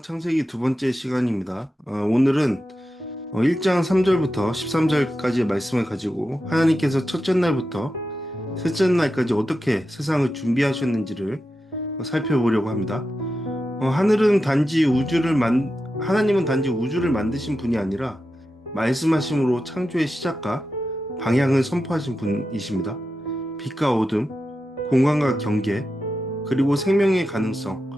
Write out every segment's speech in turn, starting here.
창세기 두 번째 시간입니다. 오늘은 1장 3절부터 13절까지의 말씀을 가지고 하나님께서 첫째 날부터 셋째 날까지 어떻게 세상을 준비하셨는지를 살펴보려고 합니다. 하나님은 단지 우주를 만드신 분이 아니라 말씀하심으로 창조의 시작과 방향을 선포하신 분이십니다. 빛과 어둠, 공간과 경계, 그리고 생명의 가능성,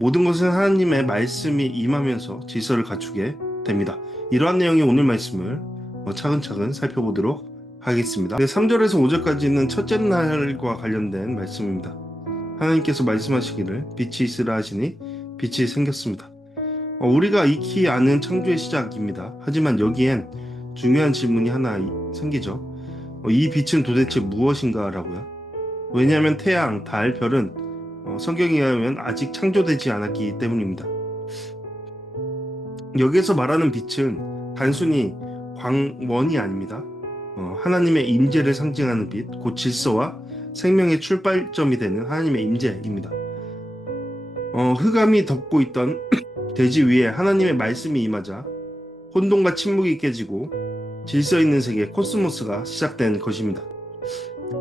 모든 것은 하나님의 말씀이 임하면서 질서를 갖추게 됩니다. 이러한 내용의 오늘 말씀을 차근차근 살펴보도록 하겠습니다. 3절에서 5절까지는 첫째 날과 관련된 말씀입니다. 하나님께서 말씀하시기를 빛이 있으라 하시니 빛이 생겼습니다. 우리가 익히 아는 창조의 시작입니다. 하지만 여기엔 중요한 질문이 하나 생기죠. 이 빛은 도대체 무엇인가 라고요. 왜냐하면 태양, 달, 별은 성경에 의하면 아직 창조되지 않았기 때문입니다. 여기에서 말하는 빛은 단순히 광원이 아닙니다. 하나님의 임재를 상징하는 빛, 곧 질서와 생명의 출발점이 되는 하나님의 임재입니다. 흑암이 덮고 있던 대지 위에 하나님의 말씀이 임하자 혼돈과 침묵이 깨지고 질서 있는 세계 코스모스가 시작된 것입니다.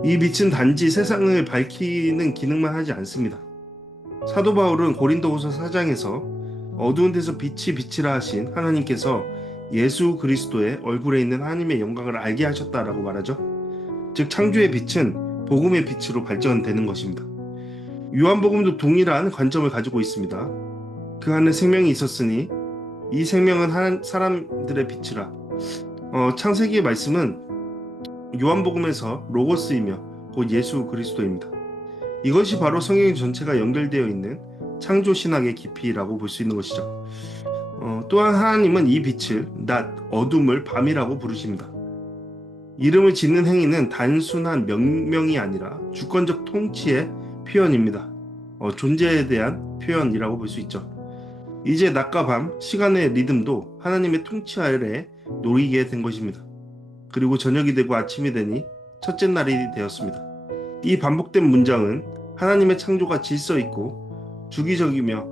이 빛은 단지 세상을 밝히는 기능만 하지 않습니다. 사도 바울은 고린도후서 4장에서 어두운 데서 빛이 비치라 하신 하나님께서 예수 그리스도의 얼굴에 있는 하나님의 영광을 알게 하셨다라고 말하죠. 즉 창조의 빛은 복음의 빛으로 발전되는 것입니다. 요한복음도 동일한 관점을 가지고 있습니다. 그 안에 생명이 있었으니 이 생명은 사람들의 빛이라. 창세기의 말씀은 요한복음에서 로고스이며 곧 예수 그리스도입니다. 이것이 바로 성경 전체가 연결되어 있는 창조 신학의 깊이라고 볼 수 있는 것이죠. 또한 하나님은 이 빛을 낮, 어둠을 밤이라고 부르십니다. 이름을 짓는 행위는 단순한 명명이 아니라 주권적 통치의 표현입니다. 존재에 대한 표현이라고 볼 수 있죠. 이제 낮과 밤, 시간의 리듬도 하나님의 통치 아래에 놓이게 된 것입니다. 그리고 저녁이 되고 아침이 되니 첫째 날이 되었습니다. 이 반복된 문장은 하나님의 창조가 질서 있고 주기적이며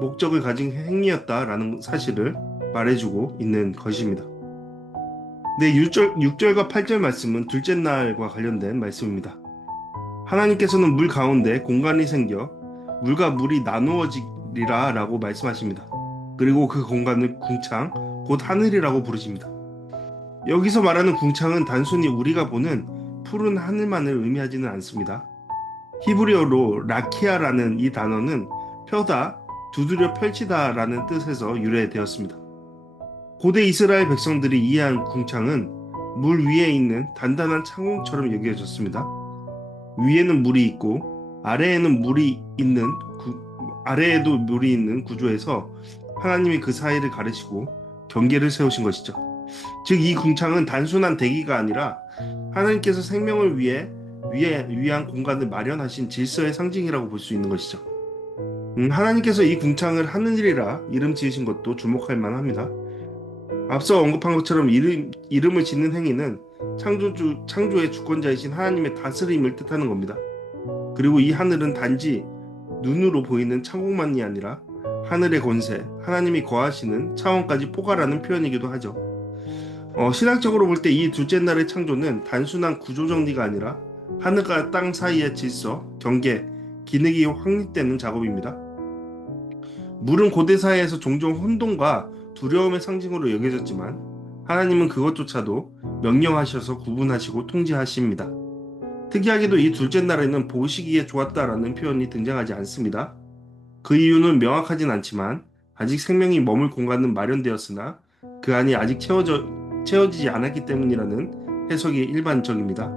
목적을 가진 행위였다라는 사실을 말해주고 있는 것입니다. 네, 6절과 8절 말씀은 둘째 날과 관련된 말씀입니다. 하나님께서는 물 가운데 공간이 생겨 물과 물이 나누어지리라 라고 말씀하십니다. 그리고 그 공간을 궁창, 곧 하늘이라고 부르십니다. 여기서 말하는 궁창은 단순히 우리가 보는 푸른 하늘만을 의미하지는 않습니다. 히브리어로 라키아라는 이 단어는 펴다, 두드려 펼치다 라는 뜻에서 유래되었습니다. 고대 이스라엘 백성들이 이해한 궁창은 물 위에 있는 단단한 창공처럼 여겨졌습니다. 위에는 물이 있고 아래에도 물이 있는 구조에서 하나님이 그 사이를 가르시고 경계를 세우신 것이죠. 즉 이 궁창은 단순한 대기가 아니라 하나님께서 생명을 위한 공간을 마련하신 질서의 상징이라고 볼 수 있는 것이죠. 하나님께서 이 궁창을 하늘이라 이름 지으신 것도 주목할 만합니다. 앞서 언급한 것처럼 이름을 짓는 행위는 창조의 주권자이신 하나님의 다스림을 뜻하는 겁니다. 그리고 이 하늘은 단지 눈으로 보이는 창공만이 아니라 하늘의 권세, 하나님이 거하시는 차원까지 포괄하는 표현이기도 하죠. 신학적으로 볼 때 이 둘째 날의 창조는 단순한 구조 정리가 아니라 하늘과 땅 사이의 질서, 경계, 기능이 확립되는 작업입니다. 물은 고대 사회에서 종종 혼돈과 두려움의 상징으로 여겨졌지만 하나님은 그것조차도 명령하셔서 구분하시고 통제하십니다. 특이하게도 이 둘째 날에는 보시기에 좋았다라는 표현이 등장하지 않습니다. 그 이유는 명확하진 않지만 아직 생명이 머물 공간은 마련되었으나 그 안이 아직 채워지지 않았기 때문이라는 해석이 일반적입니다.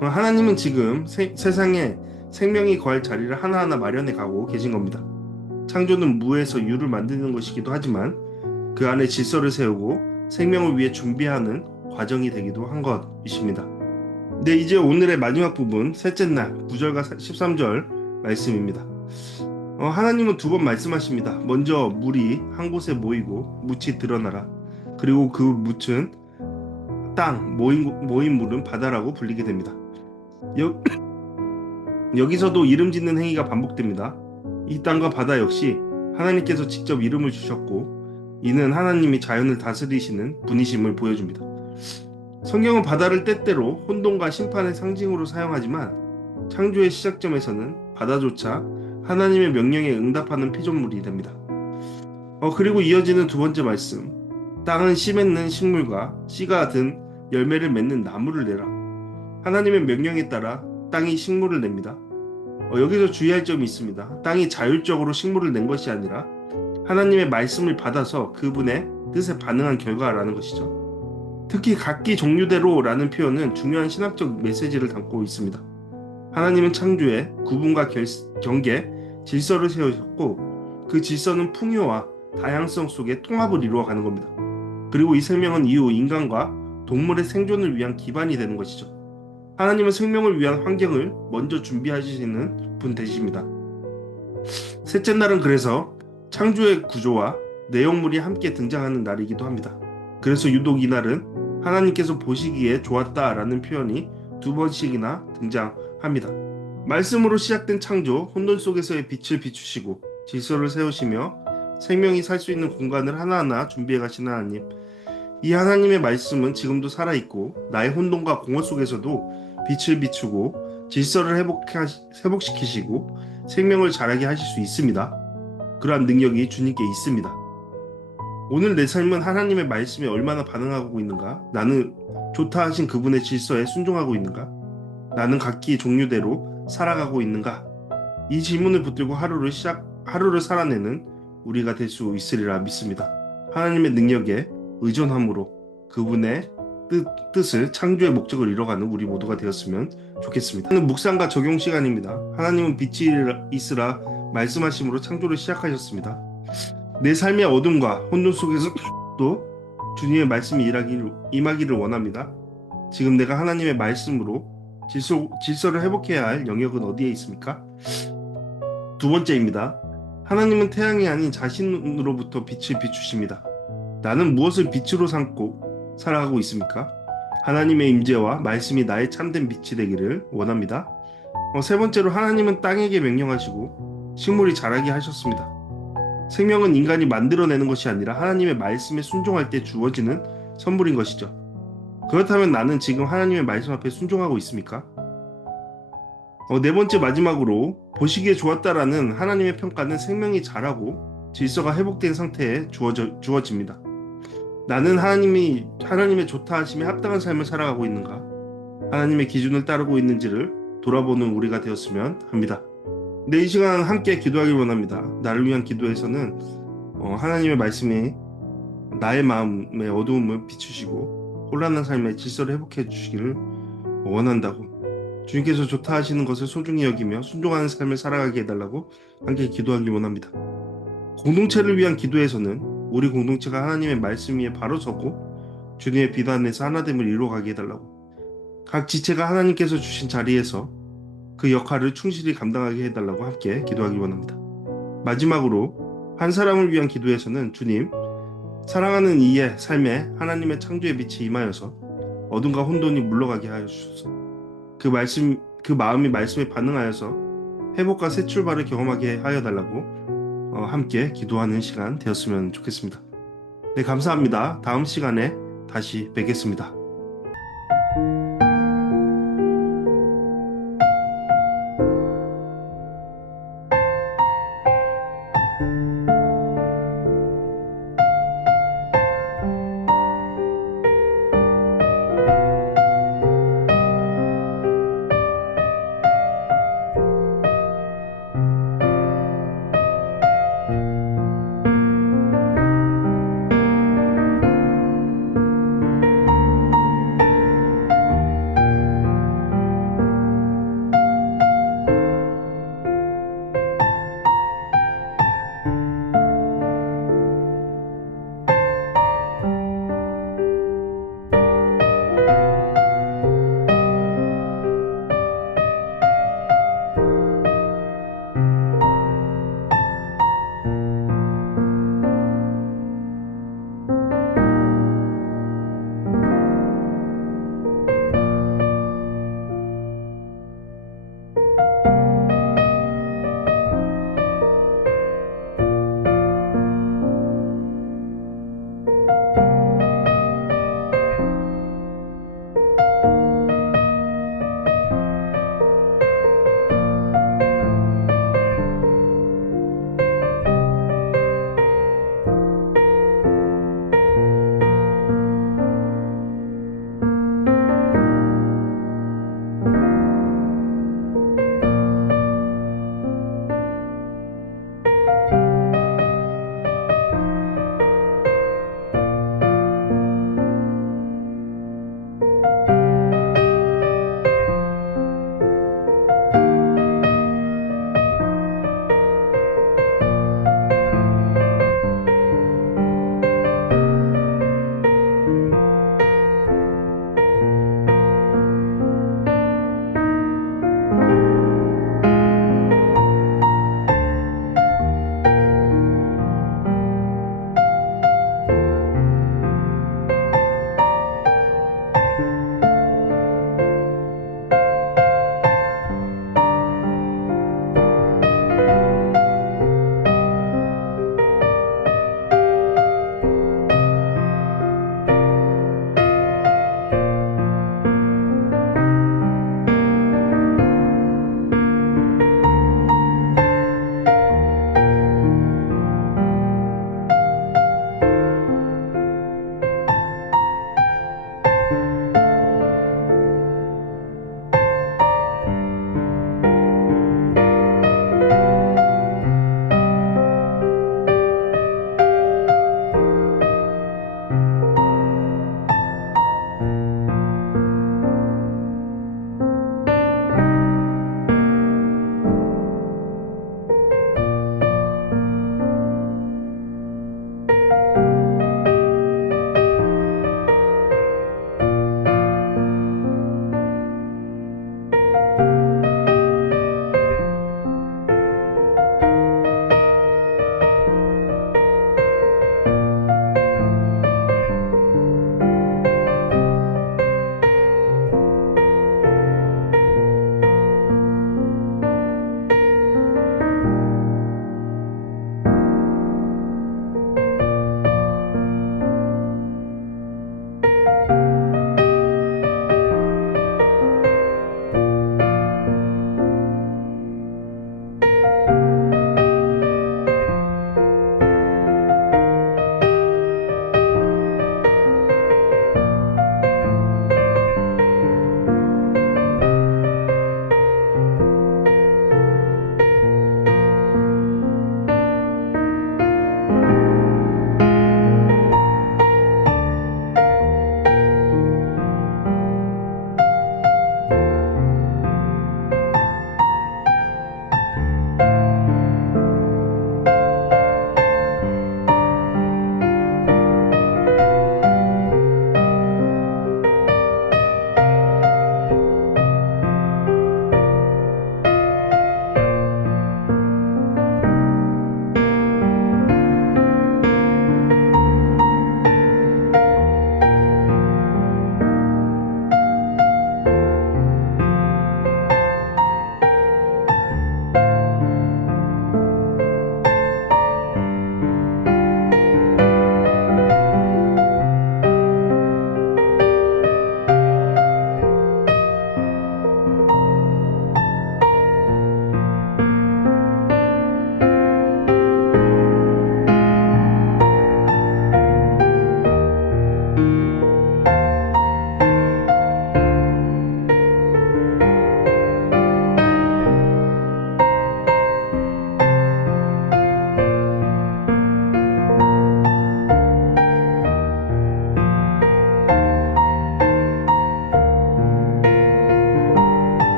하나님은 지금 세상에 생명이 거할 자리를 하나하나 마련해 가고 계신 겁니다. 창조는 무에서 유를 만드는 것이기도 하지만 그 안에 질서를 세우고 생명을 위해 준비하는 과정이 되기도 한 것이십니다. 네, 이제 오늘의 마지막 부분 셋째 날 9절과 13절 말씀입니다. 하나님은 두 번 말씀하십니다. 먼저 물이 한 곳에 모이고 묻이 드러나라. 그리고 그 묻은 땅 모인 물은 바다라고 불리게 됩니다. 여기서도 이름 짓는 행위가 반복됩니다. 이 땅과 바다 역시 하나님께서 직접 이름을 주셨고 이는 하나님이 자연을 다스리시는 분이심을 보여줍니다. 성경은 바다를 때때로 혼돈과 심판의 상징으로 사용하지만 창조의 시작점에서는 바다조차 하나님의 명령에 응답하는 피조물이 됩니다. 그리고 이어지는 두 번째 말씀. 땅은 씨 맺는 식물과 씨가 든 열매를 맺는 나무를 내라. 하나님의 명령에 따라 땅이 식물을 냅니다. 여기서 주의할 점이 있습니다. 땅이 자율적으로 식물을 낸 것이 아니라 하나님의 말씀을 받아서 그분의 뜻에 반응한 결과라는 것이죠. 특히 각기 종류대로라는 표현은 중요한 신학적 메시지를 담고 있습니다. 하나님은 창조에 구분과 경계, 질서를 세우셨고 그 질서는 풍요와 다양성 속에 통합을 이루어가는 겁니다. 그리고 이 생명은 이후 인간과 동물의 생존을 위한 기반이 되는 것이죠. 하나님은 생명을 위한 환경을 먼저 준비하시는 분 되십니다. 셋째 날은 그래서 창조의 구조와 내용물이 함께 등장하는 날이기도 합니다. 그래서 유독 이 날은 하나님께서 보시기에 좋았다라는 표현이 두 번씩이나 등장합니다. 말씀으로 시작된 창조, 혼돈 속에서의 빛을 비추시고 질서를 세우시며 생명이 살 수 있는 공간을 하나하나 준비해 가시는 하나님. 이 하나님의 말씀은 지금도 살아있고 나의 혼돈과 공허 속에서도 빛을 비추고 질서를 회복시키시고 생명을 자라게 하실 수 있습니다. 그러한 능력이 주님께 있습니다. 오늘 내 삶은 하나님의 말씀에 얼마나 반응하고 있는가? 나는 좋다 하신 그분의 질서에 순종하고 있는가? 나는 각기 종류대로 살아가고 있는가? 이 질문을 붙들고 하루를 살아내는 우리가 될 수 있으리라 믿습니다. 하나님의 능력에 의존함으로 그분의 뜻을 창조의 목적을 이뤄가는 우리 모두가 되었으면 좋겠습니다. 묵상과 적용 시간입니다. 하나님은 빛이 있으라 말씀하심으로 창조를 시작하셨습니다. 내 삶의 어둠과 혼돈 속에서도 주님의 말씀이 임하기를 원합니다. 지금 내가 하나님의 말씀으로 질서를 회복해야 할 영역은 어디에 있습니까? 두 번째입니다. 하나님은 태양이 아닌 자신으로부터 빛을 비추십니다. 나는 무엇을 빛으로 삼고 살아가고 있습니까? 하나님의 임재와 말씀이 나의 참된 빛이 되기를 원합니다. 세 번째로 하나님은 땅에게 명령하시고 식물이 자라게 하셨습니다. 생명은 인간이 만들어내는 것이 아니라 하나님의 말씀에 순종할 때 주어지는 선물인 것이죠. 그렇다면 나는 지금 하나님의 말씀 앞에 순종하고 있습니까? 네 번째 마지막으로 보시기에 좋았다라는 하나님의 평가는 생명이 자라고 질서가 회복된 상태에 주어집니다. 나는 하나님의 좋다 하심에 합당한 삶을 살아가고 있는가? 하나님의 기준을 따르고 있는지를 돌아보는 우리가 되었으면 합니다. 이 시간 함께 기도하길 원합니다. 나를 위한 기도에서는 하나님의 말씀이 나의 마음의 어두움을 비추시고 혼란한 삶의 질서를 회복해 주시기를 원한다고, 주님께서 좋다 하시는 것을 소중히 여기며 순종하는 삶을 살아가게 해달라고 함께 기도하길 원합니다. 공동체를 위한 기도에서는 우리 공동체가 하나님의 말씀 위에 바로 서고 주님의 비단에서 하나됨을 이루어가게 해달라고, 각 지체가 하나님께서 주신 자리에서 그 역할을 충실히 감당하게 해달라고 함께 기도하길 원합니다. 마지막으로 한 사람을 위한 기도에서는 주님, 사랑하는 이의 삶에 하나님의 창조의 빛이 임하여서 어둠과 혼돈이 물러가게 하여 주소서. 그 마음이 말씀에 반응하여서 회복과 새 출발을 경험하게 하여 달라고 함께 기도하는 시간 되었으면 좋겠습니다. 네, 감사합니다. 다음 시간에 다시 뵙겠습니다.